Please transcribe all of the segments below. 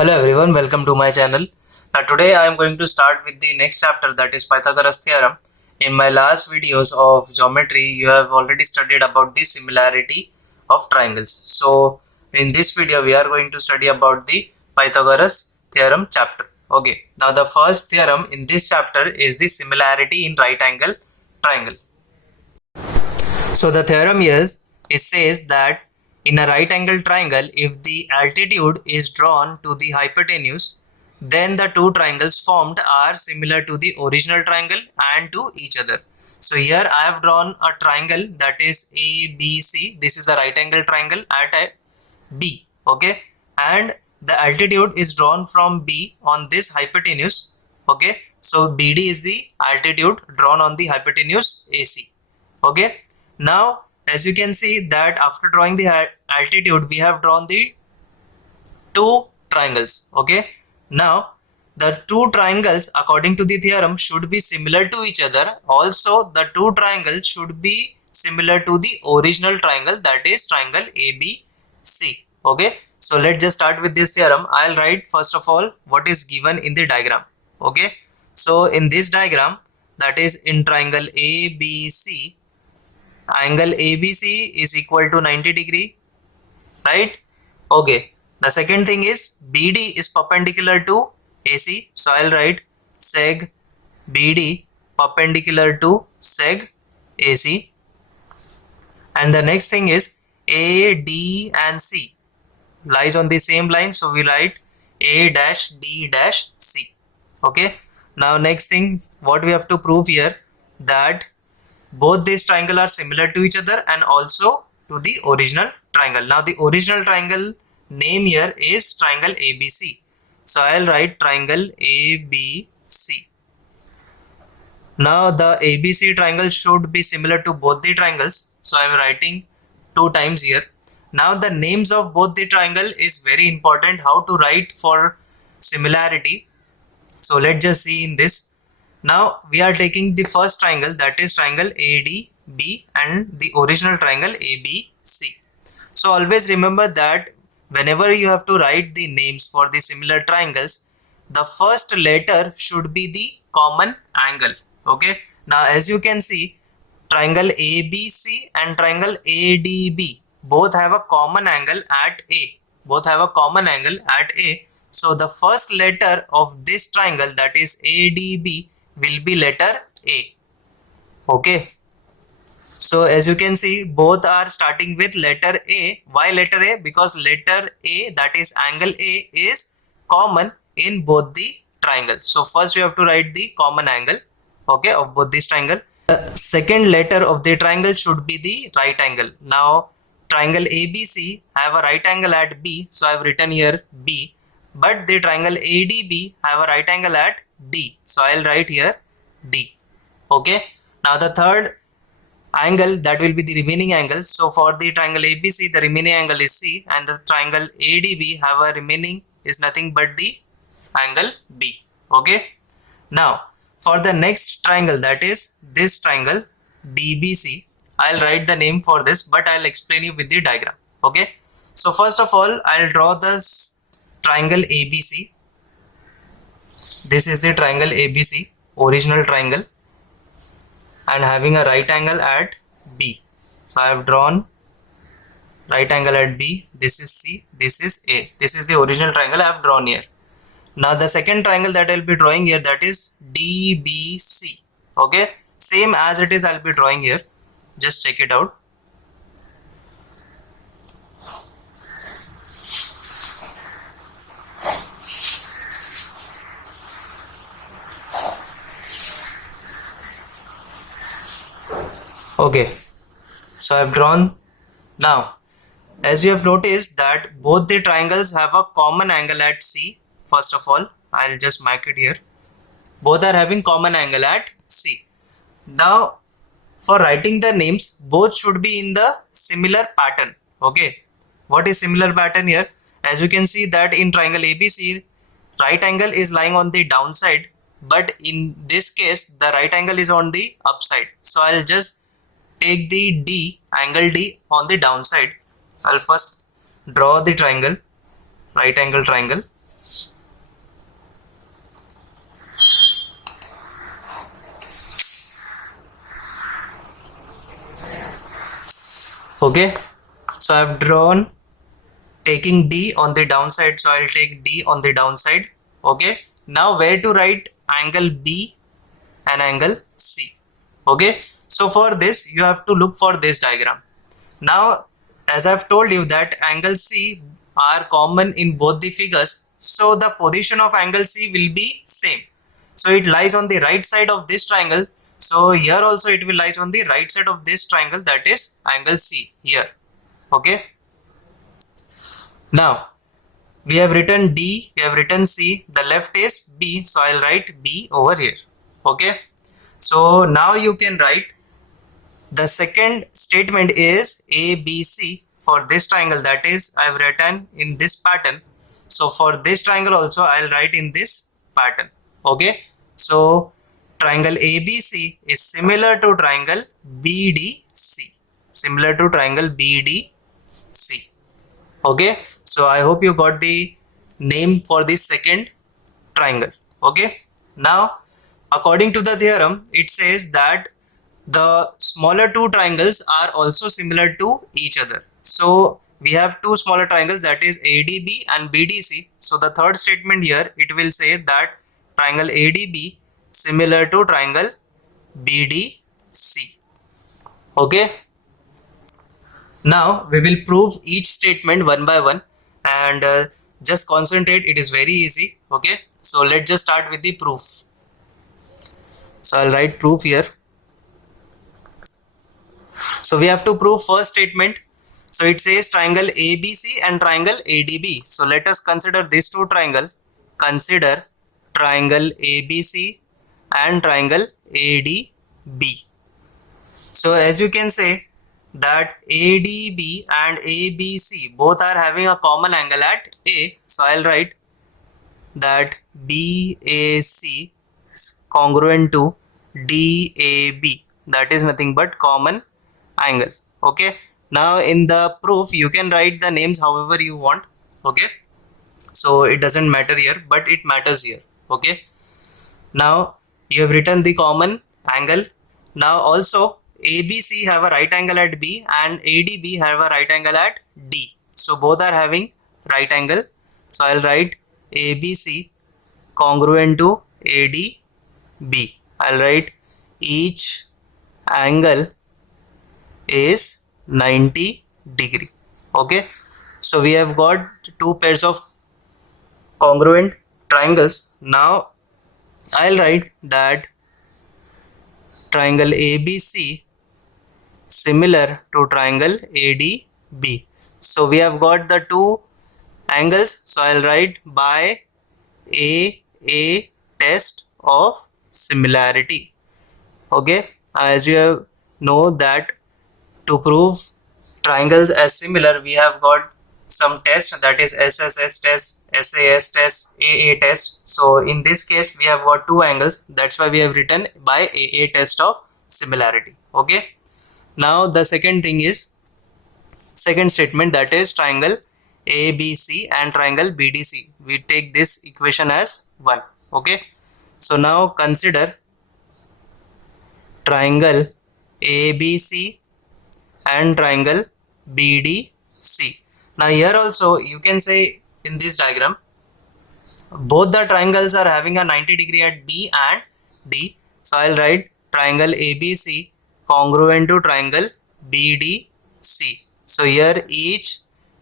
Hello everyone, welcome to my channel. Now today I am going to start with the next chapter, that is Pythagoras theorem. In my last videos of geometry, you have already studied about the similarity of triangles. So in this video we are going to study about the Pythagoras theorem chapter. Okay, now the first theorem in this chapter is the similarity in right angle triangle. So the theorem is, it says that in a right angle triangle, if the altitude is drawn to the hypotenuse, then the two triangles formed are similar to the original triangle and to each other. So here I have drawn a triangle that is ABC. This is a right angle triangle at a B. Okay, and the altitude is drawn from B on this hypotenuse. Okay, so BD is the altitude drawn on the hypotenuse AC. Okay, now as you can see that after drawing the altitude, we have drawn the two triangles. Okay, now the two triangles according to the theorem should be similar to each other. Also the two triangles should be similar to the original triangle, that is triangle ABC. Okay, so let's just start with this theorem. I'll write first of all what is given in the diagram. Okay, so in this diagram, that is in triangle ABC, angle ABC is equal to 90 degree, right? Okay, the second thing is BD is perpendicular to AC, so I'll write seg BD perpendicular to seg AC. And the next thing is A, D and C lies on the same line, so we write A dash D dash C. Okay, now next thing what we have to prove here, that both these triangles are similar to each other and also to the original triangle. Now the original triangle name here is triangle ABC, so I'll write triangle ABC. Now the ABC triangle should be similar to both the triangles, so I'm writing 2 times here. Now the names of both the triangle is very important, how to write for similarity. So let's just see in this. Now we are taking the first triangle, that is triangle ADB, and the original triangle ABC. So always remember that whenever you have to write the names for the similar triangles, the first letter should be the common angle. Okay, now as you can see, triangle ABC and triangle ADB both have a common angle at A. Both have a common angle at A. So the first letter of this triangle, that is ADB, will be letter A. Okay, so as you can see, both are starting with letter A. Why letter A? Because letter A, that is angle A, is common in both the triangles. So first we have to write the common angle, okay, of both this triangle. The second letter of the triangle should be the right angle. Now triangle ABC have a right angle at B, so I have written here B, but the triangle ADB have a right angle at D, so I'll write here D. Okay, now the third angle, that will be the remaining angle. So for the triangle ABC, the remaining angle is C, and the triangle ADB have a remaining is nothing but the angle B. Okay, now for the next triangle, that is this triangle DBC, I'll write the name for this, but I'll explain you with the diagram. Okay, so first of all I'll draw this triangle ABC. This is the triangle ABC, original triangle, and having a right angle at B. So I have drawn right angle at B. This is C, this is A. This is the original triangle I have drawn here. Now the second triangle that I'll be drawing here, that is DBC. Okay, same as it is I'll be drawing here. Just check it out. Okay, so I have drawn. Now as you have noticed that both the triangles have a common angle at C. First of all, I'll just mark it here. Both are having common angle at C. Now for writing the names, both should be in the similar pattern. Okay, what is similar pattern here? As you can see that in triangle ABC, right angle is lying on the downside, but in this case the right angle is on the upside. So I'll just take the D, angle D on the downside. I'll first draw the triangle, right angle triangle. Okay, so I've drawn taking D on the downside, so I'll take D on the downside. Okay, now where to write angle B and angle C? Okay, so for this you have to look for this diagram. Now, as I've told you that angle C are common in both the figures, so the position of angle C will be same. So it lies on the right side of this triangle. So here also it will lies on the right side of this triangle, that is angle C here. Okay. Now we have written D, we have written C, the left is B, so I'll write B over here. Okay. So now you can write the second statement is ABC for this triangle, that is I've written in this pattern. So for this triangle also I'll write in this pattern. Okay. So triangle ABC is similar to triangle BDC. Similar to triangle BDC. Okay. So I hope you got the name for the second triangle. Okay. Now according to the theorem, it says that the smaller two triangles are also similar to each other. So we have two smaller triangles, that is ADB and BDC. So the third statement here, it will say that triangle ADB similar to triangle BDC. Okay. Now we will prove each statement one by one, and just concentrate, it is very easy. Okay. So let's just start with the proof. So I'll write proof here. So we have to prove first statement. So it says triangle ABC and triangle ADB. So let us consider these two triangles. Consider triangle ABC and triangle ADB. So as you can say that ADB and ABC both are having a common angle at A. So I'll write that BAC is congruent to DAB. That is nothing but common angle. Okay. Now in the proof you can write the names however you want. Okay. So it doesn't matter here, but it matters here. Okay. Now you have written the common angle. Now also ABC have a right angle at B and ADB have a right angle at D. So both are having right angle. So I'll write ABC congruent to ADB. I'll write each angle is 90 degree. Okay. So we have got two pairs of congruent triangles. Now I'll write that triangle ABC similar to triangle ADB. So we have got the two angles. So I'll write by a test of similarity. Okay. As you have know that to prove triangles as similar, we have got some test, that is SSS test, SAS test, AA test. So in this case we have got two angles, that's why we have written by AA test of similarity. Okay. Now the second thing is second statement, that is triangle ABC and triangle BDC. We take this equation as 1. Okay. So now consider triangle ABC and triangle BDC. Now here also you can say in this diagram both the triangles are having a 90 degree at B and D. So I'll write triangle ABC congruent to triangle BDC. So here each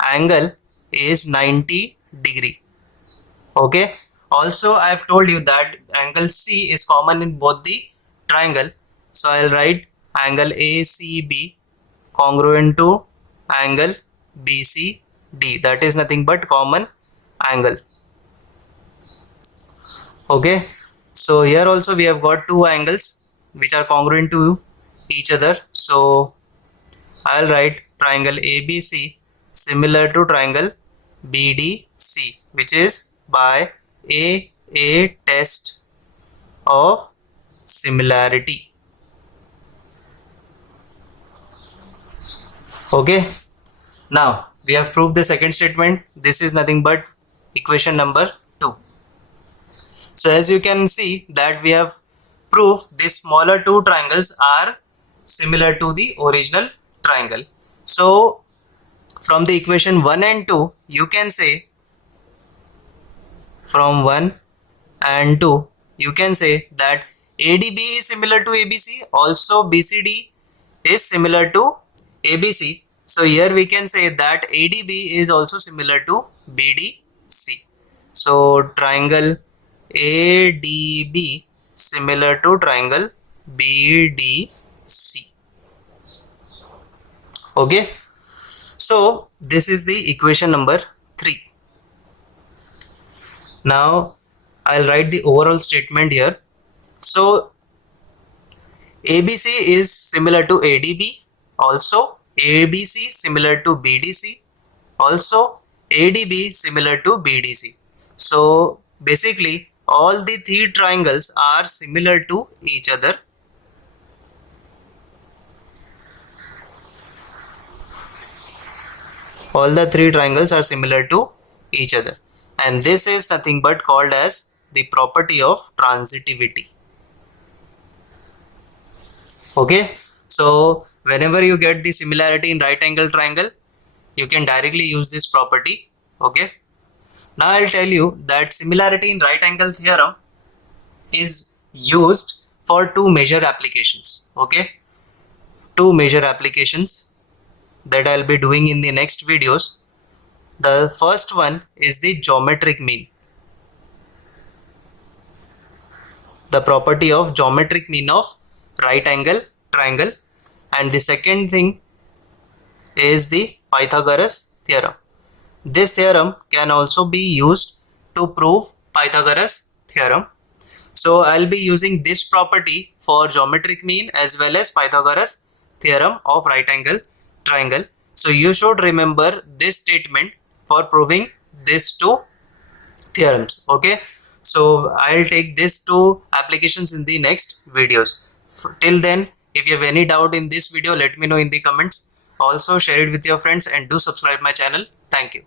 angle is 90 degree. Okay. Also I have told you that angle C is common in both the triangle. So I'll write angle ACB congruent to angle BCD. That is nothing but common angle. Okay. So here also we have got two angles which are congruent to each other. So I'll write triangle ABC similar to triangle BDC, which is by a test of similarity. Okay. Now we have proved the second statement. This is nothing but equation number So as you can see that we have proof these smaller two triangles are similar to the original triangle. So from the equation 1 and 2 you can say, from 1 and 2 you can say that ADB is similar to ABC, also BCD is similar to ABC. So here we can say that ADB is also similar to BDC. So triangle ADB similar to triangle BDC. Okay, so this is the equation number 3. Now I'll write the overall statement here. So ABC is similar to ADB, also ABC similar to BDC, also ADB similar to BDC. So basically all the three triangles are similar to each other. All the three triangles are similar to each other, and this is nothing but called as the property of transitivity. Okay, so whenever you get the similarity in right angle triangle, you can directly use this property. Okay, now I'll tell you that similarity in right angle theorem is used for two major applications. Okay, two major applications that I'll be doing in the next videos. The first one is the geometric mean, the property of geometric mean of right angle triangle, and the second thing is the Pythagoras theorem. This theorem can also be used to prove Pythagoras theorem. So I'll be using this property for geometric mean as well as Pythagoras theorem of right angle triangle. So you should remember this statement for proving these two theorems. Okay, so I'll take these two applications in the next videos. Till then, if you have any doubt in this video, let me know in the comments. Also share it with your friends and do subscribe my channel. Thank you.